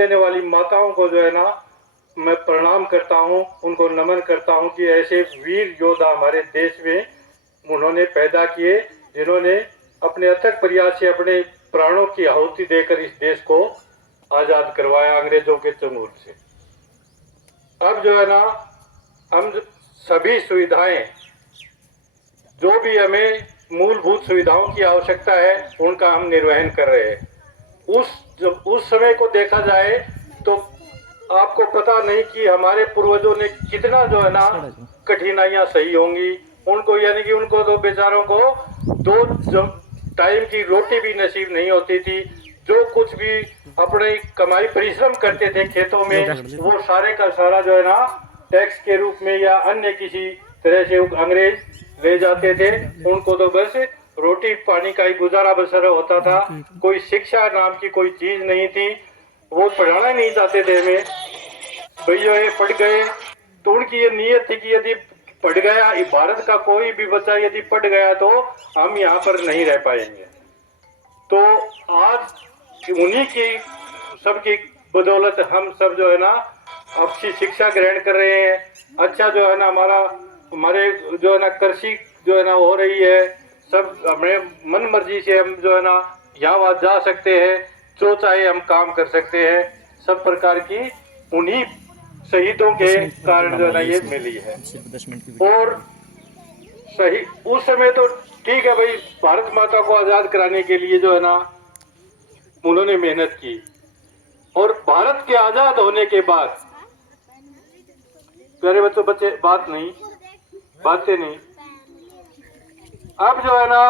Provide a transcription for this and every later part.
देने वाली माताओं को जो है ना मैं प्रणाम करता हूँ, उनको नमन करता हूँ कि ऐसे वीर योद्धा हमारे देश में उन्होंने पैदा किए, जिन्होंने अपने अथक प्रयास से अपने प्राणों की आहुति देकर इस देश को आजाद करवाया अंग्रेजों के चंगुल से। अब जो है ना हम सभी सुविधाएं, जो भी हमें मूलभूत सुविधाओं की आवश्यकता है, उनका हम निर्वहन कर रहे हैं। जब उस समय को देखा जाए तो आपको पता नहीं कि हमारे पूर्वजों ने कितना जो है ना कठिनाइयां सही होंगी उनको, यानी कि उनको तो बेचारों को 2 टाइम की रोटी भी नसीब नहीं होती थी। जो कुछ भी अपनी कमाई परिश्रम करते थे खेतों में, वो सारे का सारा जो है ना टैक्स के रूप में या अन्य किसी तरह से अंग्रेज ले जाते थे। उनको तो बस रोटी पानी का ही गुजारा बसर होता था, कोई शिक्षा नाम की कोई चीज नहीं थी। वो पढ़ाना नहीं चाहते थे हमें, भैया ये पढ़ गए तो उनकी ये नीयत थी कि यदि पढ़ गया, भारत का कोई भी बच्चा यदि पढ़ गया तो हम यहाँ पर नहीं रह पाएंगे। तो आज उन्हीं की सबकी बदौलत हम सब जो है ना अच्छी शिक्षा ग्रहण कर रहे हैं। अच्छा जो है ना हमारे जो है ना कृषि जो है ना हो रही है, सब हमें मन मर्जी से हम जो है ना यहाँ वहाँ जा सकते हैं, जो चाहे हम काम कर सकते हैं। सब प्रकार की उन्हीं शहीदों के कारण जो है ना ये मिली है। और सही उस समय तो ठीक है भाई, भारत माता को आजाद कराने के लिए जो है ना उन्होंने मेहनत की, और भारत के आजाद होने के बाद प्यारे बच्चों बच्चे बातें नहीं, अब जो है ना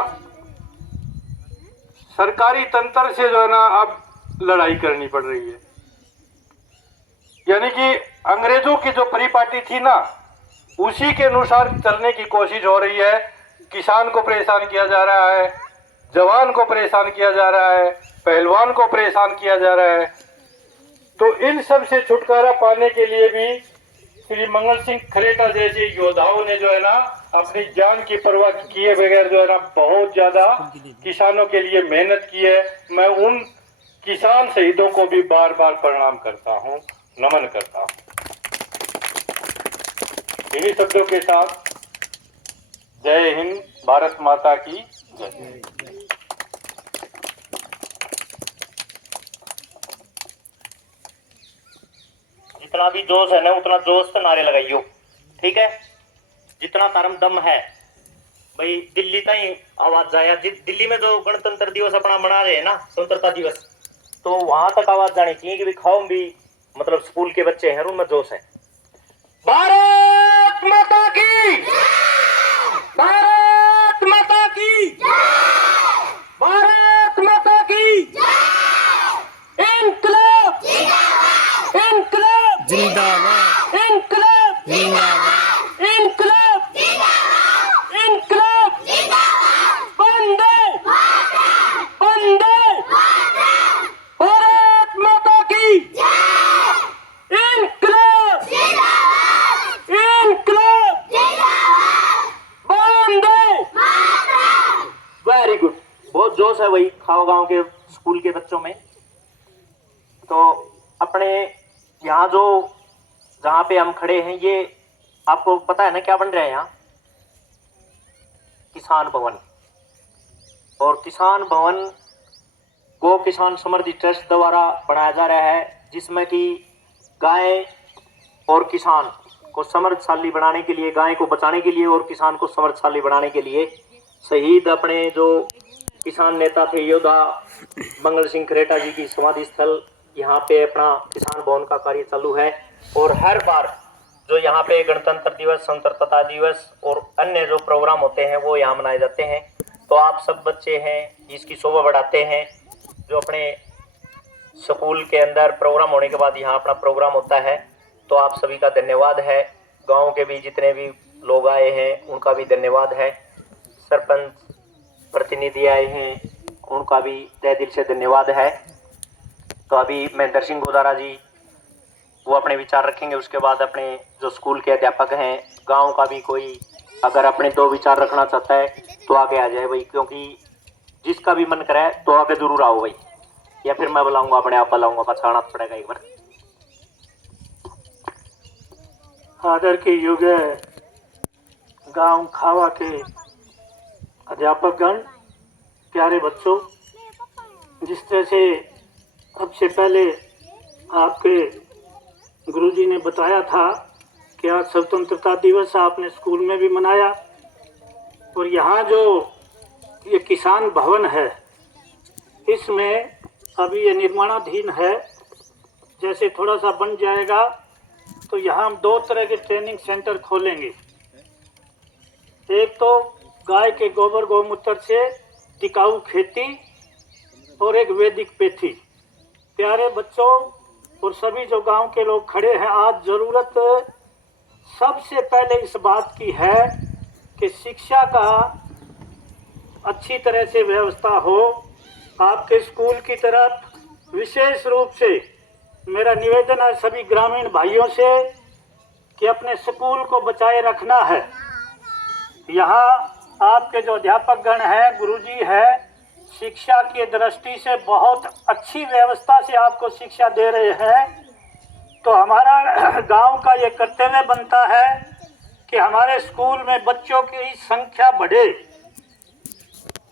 सरकारी तंत्र से जो है ना अब लड़ाई करनी पड़ रही है। यानी कि अंग्रेजों की जो परिपाटी थी ना, उसी के अनुसार चलने की कोशिश हो रही है। किसान को परेशान किया जा रहा है, जवान को परेशान किया जा रहा है, पहलवान को परेशान किया जा रहा है। तो इन सब से छुटकारा पाने के लिए भी श्री मंगल सिंह खरेटा जैसे योद्धाओं ने जो है ना अपनी जान की परवाह किए बगैर जो है ना बहुत ज्यादा किसानों के लिए मेहनत की है। मैं उन किसान शहीदों को भी बार बार प्रणाम करता हूँ, नमन करता हूँ। इन्हीं शब्दों के साथ जय हिंद, भारत माता की जय। जितना भी जोश है ना उतना जोश से नारे लगाइयो, ठीक है। जितना तारम दम है भाई, दिल्ली तक आवाज जाया। दिल्ली में जो गणतंत्र दिवस अपना मना रहे हैं ना, स्वतंत्रता दिवस, तो वहां तक आवाज जानी चाहिए कि खाओ भी, मतलब स्कूल के बच्चे हैं उनमें जोश है। भारत माता की, भारत माता की, भारत माता की, इनकलाब इनकलाब जिंदाबाद, इनकलाब जिंदाबाद, इनकलाब इनकलाब, वंदे वंदे भारत माता की, इनकलाब इनकलाब, वंदे। वेरी गुड, बहुत जोश है वही खाओ गांव के स्कूल के बच्चों में। तो अपने यहाँ जो जहाँ पे हम खड़े हैं, ये आपको पता है ना क्या बन रहा है यहाँ? किसान भवन। और किसान भवन को किसान समृद्धि ट्रस्ट द्वारा बनाया जा रहा है, जिसमें कि गाय और किसान को समृद्धशाली बनाने के लिए, गाय को बचाने के लिए और किसान को समृद्धशाली बनाने के लिए शहीद अपने जो किसान नेता थे, योद्धा मंगल सिंह खरेटा जी की समाधि स्थल यहाँ पे अपना किसान भवन का कार्य चालू है। और हर बार जो यहाँ पे गणतंत्र दिवस, स्वतंत्रता दिवस और अन्य जो प्रोग्राम होते हैं वो यहाँ मनाए जाते हैं। तो आप सब बच्चे हैं इसकी शोभा बढ़ाते हैं। जो अपने स्कूल के अंदर प्रोग्राम होने के बाद यहाँ अपना प्रोग्राम होता है, तो आप सभी का धन्यवाद है। गाँव के भी जितने भी लोग आए हैं उनका भी धन्यवाद है। सरपंच प्रतिनिधि आए हैं उनका भी तहे दिल से धन्यवाद है। तो अभी महेंद्र सिंह गोदारा जी वो अपने विचार रखेंगे, उसके बाद अपने जो स्कूल के अध्यापक हैं, गांव का भी कोई अगर अपने 2 विचार रखना चाहता है तो आगे आ जाए भाई, क्योंकि जिसका भी मन करे तो आगे जरूर आओ भाई। या फिर मैं बुलाऊंगा, अपने आप बुलाऊंगा, पछाड़ना पड़ेगा एक बार। आदर के युग गांव खावा के अध्यापकगण, प्यारे बच्चों, जिस तरह से अब से पहले आपके गुरुजी ने बताया था कि आज स्वतंत्रता दिवस आपने स्कूल में भी मनाया, और यहाँ जो ये किसान भवन है इसमें अभी ये निर्माणाधीन है। जैसे थोड़ा सा बन जाएगा तो यहाँ हम 2 तरह के ट्रेनिंग सेंटर खोलेंगे। एक तो गाय के गोबर गौमूत्र से टिकाऊ खेती और एक वैदिक पेथी। प्यारे बच्चों और सभी जो गांव के लोग खड़े हैं, आज ज़रूरत सबसे पहले इस बात की है कि शिक्षा का अच्छी तरह से व्यवस्था हो। आपके स्कूल की तरफ विशेष रूप से मेरा निवेदन है सभी ग्रामीण भाइयों से कि अपने स्कूल को बचाए रखना है। यहाँ आपके जो अध्यापकगण हैं, गुरुजी है, शिक्षा की दृष्टि से बहुत अच्छी व्यवस्था से आपको शिक्षा दे रहे हैं। तो हमारा गांव का ये कर्तव्य बनता है कि हमारे स्कूल में बच्चों की संख्या बढ़े।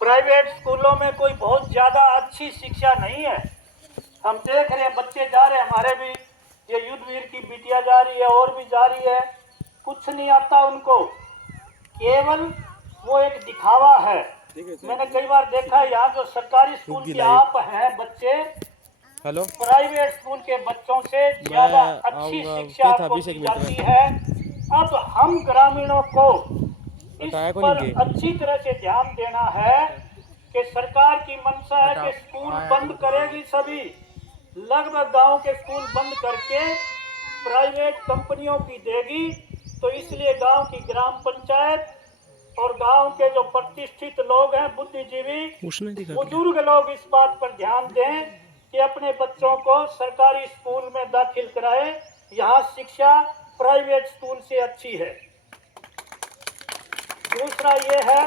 प्राइवेट स्कूलों में कोई बहुत ज़्यादा अच्छी शिक्षा नहीं है। हम देख रहे हैं बच्चे जा रहे हैं, हमारे भी ये युद्धवीर की बिटिया जा रही है और भी जा रही है, कुछ नहीं आता उनको, केवल वो एक दिखावा है। मैंने कई बार देखा है यहाँ जो सरकारी स्कूल के आप हैं बच्चे, हेलो, प्राइवेट स्कूल के बच्चों से ज्यादा अच्छी शिक्षा आपको दी जाती है। अब हम ग्रामीणों को इस पर अच्छी तरह से ध्यान देना है कि सरकार की मंशा है कि स्कूल बंद करेगी, सभी लगभग गांव के स्कूल बंद करके प्राइवेट कंपनियों की देगी। तो इसलिए गांव की ग्राम पंचायत और गांव के जो प्रतिष्ठित लोग हैं, बुद्धिजीवी बुजुर्ग लोग, इस बात पर ध्यान दें कि अपने बच्चों को सरकारी स्कूल में दाखिल कराएं। यहाँ शिक्षा प्राइवेट स्कूल से अच्छी है। दूसरा ये है,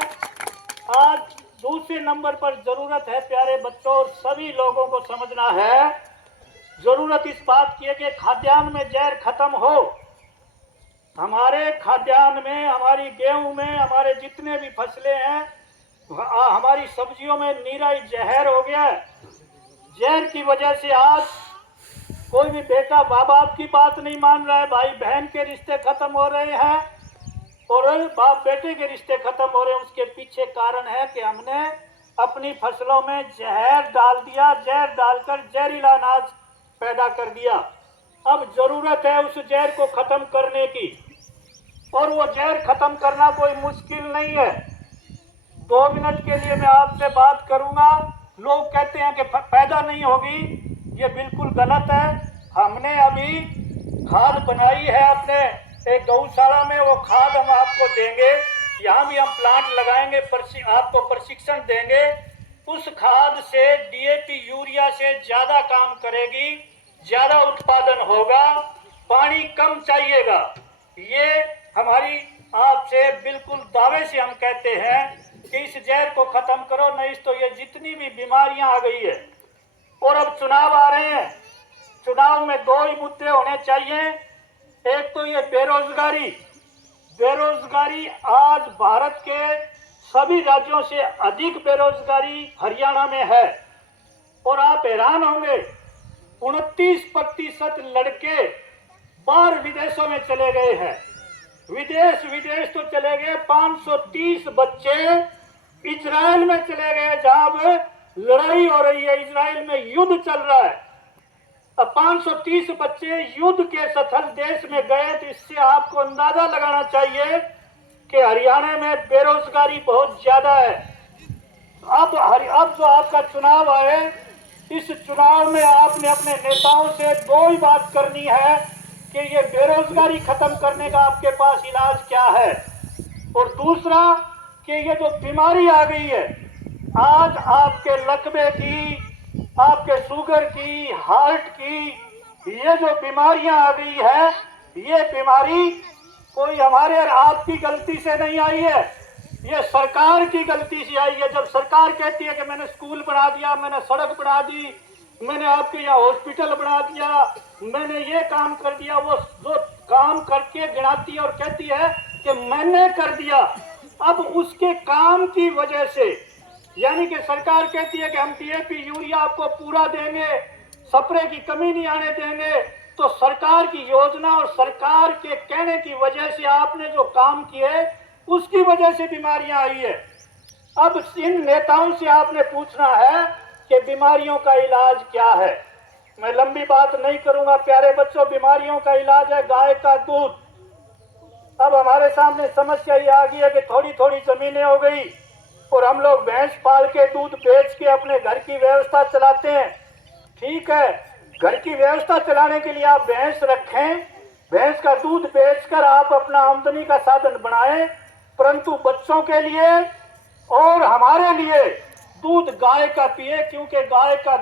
आज दूसरे नंबर पर जरूरत है प्यारे बच्चों और सभी लोगों को समझना है, जरूरत इस बात की है कि खाद्यान्न में जहर खत्म हो। हमारे खाद्यान्न में, हमारी गेहूं में, हमारे जितने भी फसलें हैं, हमारी सब्जियों में नीरा जहर हो गया है। जहर की वजह से आज कोई भी बेटा माँ बाप की बात नहीं मान रहा है, भाई बहन के रिश्ते खत्म हो रहे हैं और बाप बेटे के रिश्ते खत्म हो रहे हैं। उसके पीछे कारण है कि हमने अपनी फसलों में जहर डाल दिया, जहर डालकर जहरीला अनाज पैदा कर दिया। अब जरूरत है उस जहर को खत्म करने की, और वो जहर खत्म करना कोई मुश्किल नहीं है। 2 मिनट के लिए मैं आपसे बात करूंगा। लोग कहते हैं कि पैदा नहीं होगी, ये बिल्कुल गलत है। हमने अभी खाद बनाई है अपने एक गौशाला में, वो खाद हम आपको देंगे। यहाँ भी हम प्लांट लगाएंगे, आपको प्रशिक्षण देंगे। उस खाद से डीएपी यूरिया से ज्यादा काम करेगी, ज्यादा उत्पादन होगा, पानी कम चाहिएगा। ये हमारी आपसे बिल्कुल दावे से हम कहते हैं कि इस जहर को खत्म करो, नहीं तो ये जितनी भी बीमारियां आ गई है। और अब चुनाव आ रहे हैं, चुनाव में 2 ही मुद्दे होने चाहिए। एक तो ये बेरोजगारी, बेरोजगारी आज भारत के सभी राज्यों से अधिक बेरोजगारी हरियाणा में है। और आप हैरान होंगे, 29% लड़के बाहर विदेशों में चले गए हैं। विदेश तो चले गए, 530 बच्चे इजराइल में चले गए, जहां अब लड़ाई हो रही है, इजराइल में युद्ध चल रहा है। अब 530 बच्चे युद्ध के सथल देश में गए, तो इससे आपको अंदाजा लगाना चाहिए कि हरियाणा में बेरोजगारी बहुत ज्यादा है। अब जो आपका चुनाव है, इस चुनाव में आपने अपने नेताओं से 2 ही बात करनी है कि ये बेरोजगारी खत्म करने का आपके पास इलाज क्या है, और दूसरा कि ये जो बीमारी आ गई है आज, आपके लकवे की, आपके शुगर की, हार्ट की, ये जो बीमारियां आ गई है, ये बीमारी कोई हमारे और आपकी गलती से नहीं आई है, ये सरकार की गलती से आई है। जब सरकार कहती है कि मैंने स्कूल बना दिया, मैंने सड़क बना दी, मैंने आपके यहाँ हॉस्पिटल बना दिया, मैंने ये काम कर दिया, वो जो काम करके गिनाती है और कहती है कि मैंने कर दिया। अब उसके काम की वजह से, यानी कि सरकार कहती है कि हम डीएपी यूरिया आपको पूरा देंगे, स्प्रे की कमी नहीं आने देंगे, तो सरकार की योजना और सरकार के कहने की वजह से आपने जो काम किए उसकी वजह से बीमारियां आई है। अब इन नेताओं से आपने पूछना है कि बीमारियों का इलाज क्या है। मैं लंबी बात नहीं करूंगा प्यारे बच्चों, बीमारियों का इलाज है गाय का दूध। अब हमारे सामने समस्या ये आ गई है कि थोड़ी थोड़ी जमीनें हो गई और हम लोग भैंस पाल के दूध बेच के अपने घर की व्यवस्था चलाते हैं। ठीक है, घर की व्यवस्था चलाने के लिए आप भैंस रखें, भैंस का दूध बेचकर आप अपना आमदनी का साधन बनाएं, परंतु बच्चों के लिए और हमारे लिए दूध गाय का पिए, क्योंकि गाय का